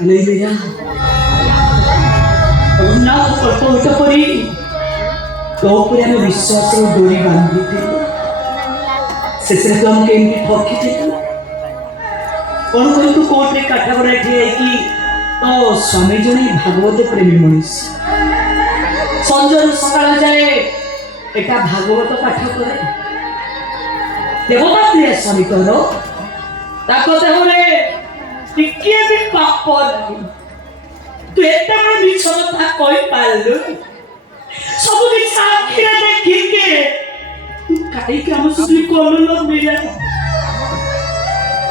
Hallelujah. ना होता परी तो पूरे में विश्वास और डोरी बांधी थी सेसे तो हम केंद्र ठोकी थे कौन कौन तो कोर्ट रे काठा बड़ा थी कि तो स्वामी जने भागवत प्रेमी मनुष्य संजय सकाळ जाए एटा भागवत पाठ करे देवता प्रिय स्वामी करो ताको देहरे टिके भी पाप नहीं तू एते बड़ मिछ कथा कहि पालु सब भी साखी रे देखि के तू काई के हम सुनी कोलो मिला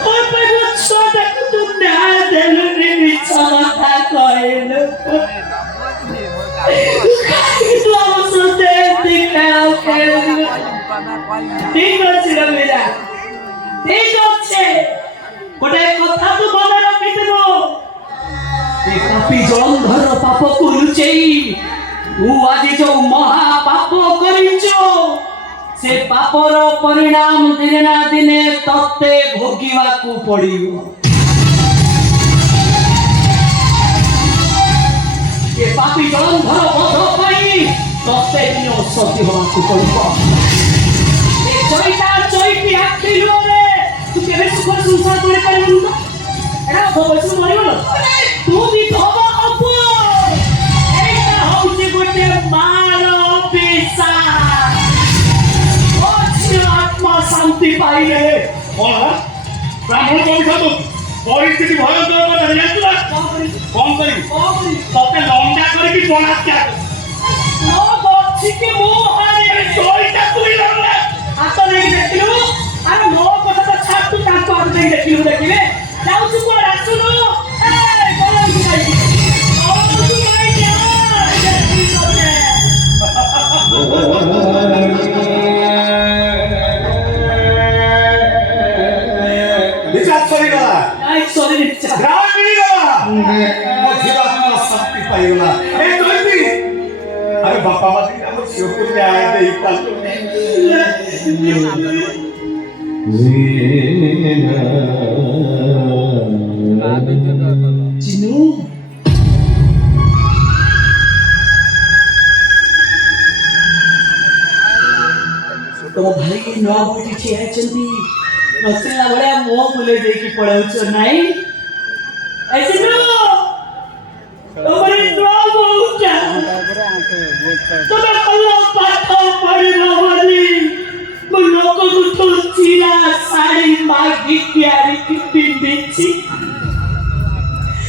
और पे छोटा तू ना देलु रे मिछ कथा कहलु तू हम सुनते दिखाओ के ठीक আছে রে মিলা ঠিক আছে গোটে কথা তো মনে রাখি দেব पापी जलंधर पाप को लुचेई तू आज जो महा पाप करिचो से पापर परिणाम दिने ना दिने तत्ते भोगिवा को पड़ियो ये पापी जलंधर बध पई तत्ते दिन सती होवा को पड़ियो ए चोइता चोइती आखिलो रे तू केबे सुख संसार करे पारिबु ना एरा भवसु मरियो तू भी धोबा अपो एटा होउची गोटे मारो पेशा ओछि आत्मा शांति पाइले बोला ब्राह्मण कोन खातो परिस्थिति भयंकर कर जानिला कौन करी तते लंडा करे कि बलात्कार नो बच्ची के मुंह हारे तोइटा तुई लंडा आतो नहीं देखिलु अरे नो কথা তো ছাড় तू काको आतो नहीं देखिलु देखिले जाऊ तू को रासुनु अरे बापा मत हम शिवपुर में आए थे एक पल चिनू तो भाई नवा बुटी छिया चंदी नचला बड़े मुंह बुले दे की पड़ाउछ नाही ऐसे नो तुम्हारी दुआ बहुता तुम्हें अल्लाह पाठा पड़ी रवली मैं लोगों को तो चीला साड़ी मागी प्यारी की पिंदी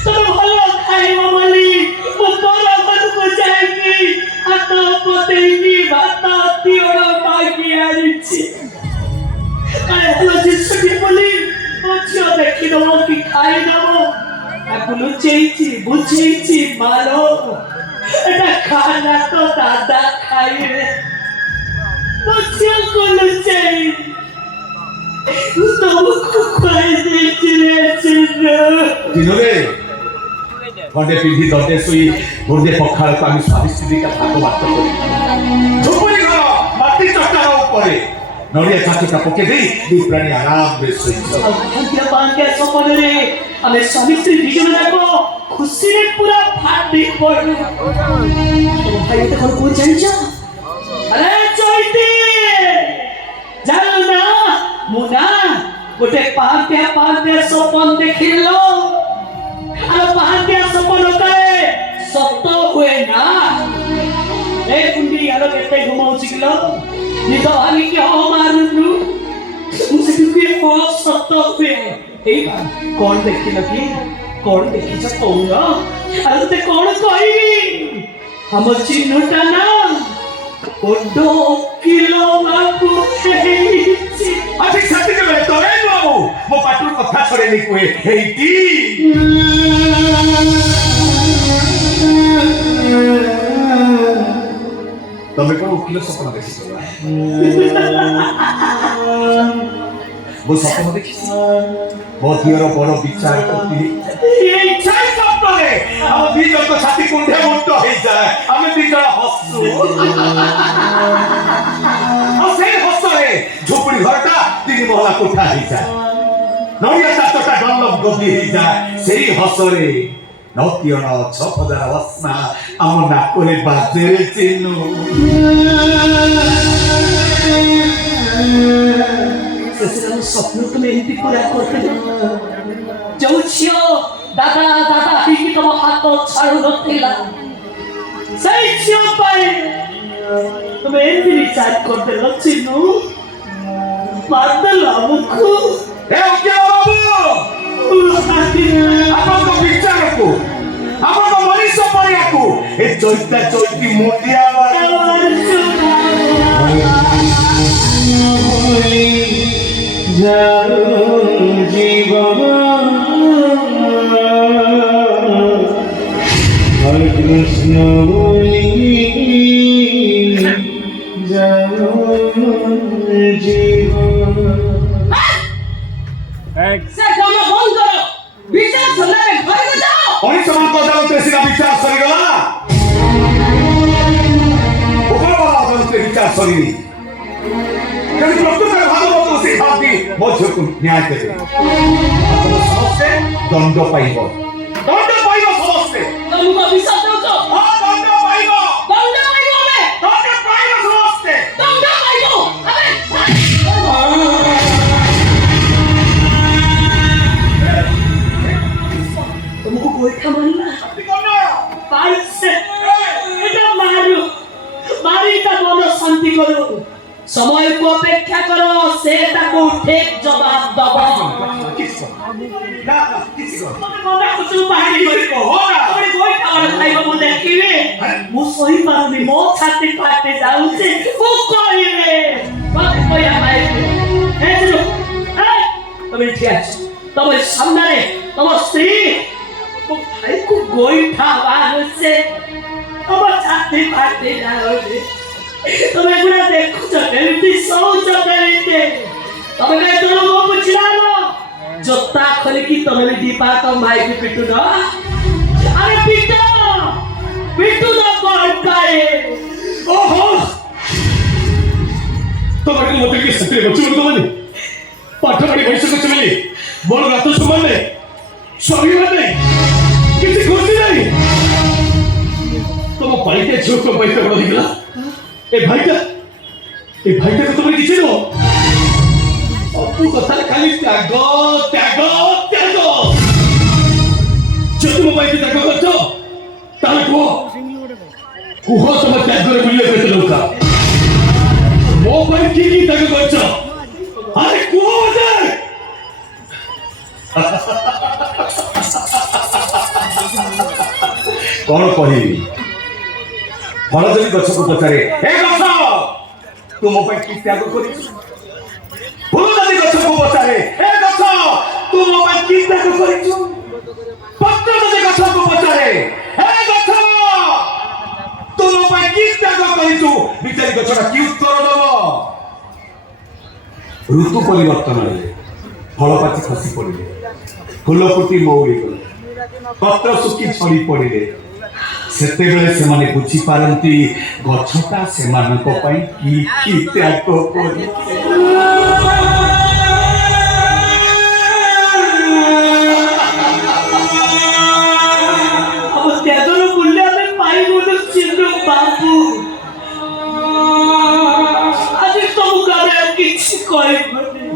तुम्हें अल्लाह खाए रवली वो तोरा मन को जाएगी आता पतेगी बाता तियोड़ा मागी आरी छी काय हलो जिसकी बोली ओछो देखि दो कि खाई दो आपनु चेइची बुझेइची मारो এটা খানা তো দাদা খাইরে বুঝিও কোন চাই তো কোই দিছিলে দিনরে ঘন্টে পিঠি দতে সুই গোদে পখাল আমি স্বামী স্ত্রীকে ভাগবাদ করি ঝুপুরি ঘর মাটি চটার উপরে নড়িয়া চাচিটা পকে দেই দুই প্রাণী আরামে শুই ভাগ্য পাঙ্কে সপনে আমি স্বামী স্ত্রী দুজন দেখো খুশিরে পুরা ফাটি পড়লো তো ভাই এটা কোন জানছো আরে চইতি জানো না মুনা গোটে পাঁচটা সপন দেখিলো আর পাঁচটা সপন কায়ে সত্য हुए না এই কুন্ডি আলো কেতে ঘুমাউছি কিলো নিদ ভাঙি কি হ মারুনু মুসে কি কো সত্য हुए এই কোন দেখিলো কি কোন দেখিছ তোমরা আর তে কোন কইবি हम চিহ্নটা না ওডো কিলো বাবু হেইছি আচ্ছা সাথে কে তোরে বাবু মো পাটুর কথা ছড়ে নি কই হেইটি তুমি কোন উকিল স্বপ্ন দেখিছো वो सपन देखिस बहुत हिरो बड़ विचार करती এই চাই স্বপ্নে हम দুইজন তো ছাতি কুণ্ঠে মুক্ত হই যায় আমি দুইজন হসু আর সেই হসরে ঝুপড়ি ঘরটা ତଳା କୋଠା ହେଇଯାଏ ନଡ଼ିଆ ଚାଷଟା ଡଲ୍ଲଭ ଗଦି ହେଇଯାଏ ସେଇ ହସରେ ନତିଅଣ ଛପଦାର ବାସ୍ନା ଆମ ନାକରେ ବାଜେରେ ଚିନୁ ଶେଷରେ ଆମ ସ୍ୱପ୍ନ ତୁମେ ଏମିତି ପୁରା କରିଦେଲ ଯୋଉ ଝିଅ ଦାଦା ଦାଦା ହେଇକି ତମ ହାତ ଛାଡୁ ନଥିଲା ସେଇ ଝିଅ ପାଇଁ ତୁମେ ଏମିତି ରିଚାର୍ଜ କରିଦେଲ ଚିନୁ ମାରିଦେଲ ଆମକୁ ଏ ଉକିଲ ବାବୁ ଆପଣଙ୍କ ବିଚାରକୁ ଆପଣଙ୍କ ମଣିଷ ପଡ଼ିଆକୁ ଏ ଚୈତା ଚୈତି ମୁଣ୍ଡିଆ হরে কৃষ্ণ ସେ କାମ ବନ୍ଦ କର ବିଚାର ସରିଲା ଘରକୁ ଯାଅ ମଣିଷମାନଙ୍କ ଅଦାଲତରେ ସିନା ବିଚାର ସରିଗଲା ଉପରବାଲା ଅଦାଲତରେ ବିଚାର ସରିନି ଯଦି ପ୍ରକୃତରେ ଭାଗବତ ସେ ଭାବି ମୋ ଝିଅକୁ ନ୍ୟାୟ ଦେବେ ଆପଣ ସମସ୍ତେ ଦଣ୍ଡ ପାଇବ ସମସ୍ତେ ତମକୁ ବିଶ୍ୱାସ ଦଉଛ ହଁ ଦଣ୍ଡ ପାଇବ ଦଣ୍ଡ ପାଇବ ଆମେ ଦଣ୍ଡ ପାଇବ ସମସ୍ତେ ଦଣ୍ଡ ପାଇବ तुमको गोइठा मारना पाइसे এটা মারু মারিটা মন শান্তি করো সময় को অপেক্ষা করো সে তাকে ঠিক জবাব দেব মনে কিছু বাহিনী করিব তুমি গোইঠা মার খাইব মু দেখিবে মু সহি পারুনি মো ছাতি ফাটে যাউছে মু কইবে বাপ কইয়া মাইবে হে চলো তুমি ঠিক আছে তোমার সামনে তোমার স্ত্রী भाई को गोइठा मारुছে আমার ছাতি ফাটে যাচ্ছে তুমি পুরা দেখছো কেমতি সৌচ করিতে তুমি কে তোর মো বুঝলানো জোতা খলি কি তুমি দীপা তো ভাই কি পিটু না আরে পিটু না গোইঠায়ে ওহো তোমাকে মতে কি সত্যি বলছো তোমাকে পাঠপড়ি বয়স করছো বলে বড় রাত সমান নেই সবই মানে किसी खुशी नहीं तुम पाइते झूठ को पाइते बड़ा निकला ए भाईटा को तुम्हें किसी नो अपू कथा खाली त्याग जो तुम पाइते त्याग करछो ताले कुह तुम त्याग करे मिलले केते लोका मो पाइ की त्याग करछो अरे कुह दे कौन कहिबी फलजरी गछको पचारे ए गछ तुम पे की त्याग करिछु फुलजरी गछको पचारे ए गछ तुम पे की त्याग करिछु पत्रजरी गछको पचारे ए गछ तुम पे की त्याग करिछु बिचारी गछटा की उत्तर दबो ऋतु परिवर्तन हेले फल पाची खसी पड़िले फूल फुटी मौरी गले पत्र सुखी छड़ी पड़िले सेते बेले से माने बुझी पारंती गछटा से मानक पई की त्याग करी अब त्यागरो मूल्य में पाई बोलो चिन्नु बाबू आज तुम करे किछि कहबनी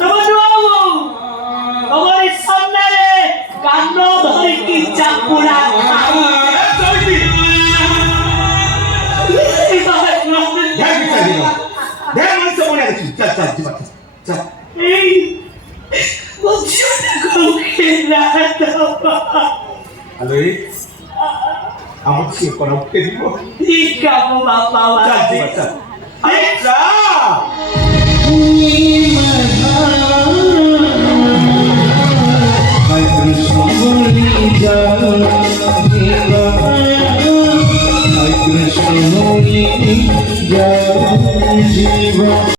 तब नुआओ हमारे सामने रे कानो धरि की चापुड़ा खाऊ Halo, kamu sih kono kedua. Ika mo bapak. Ayo,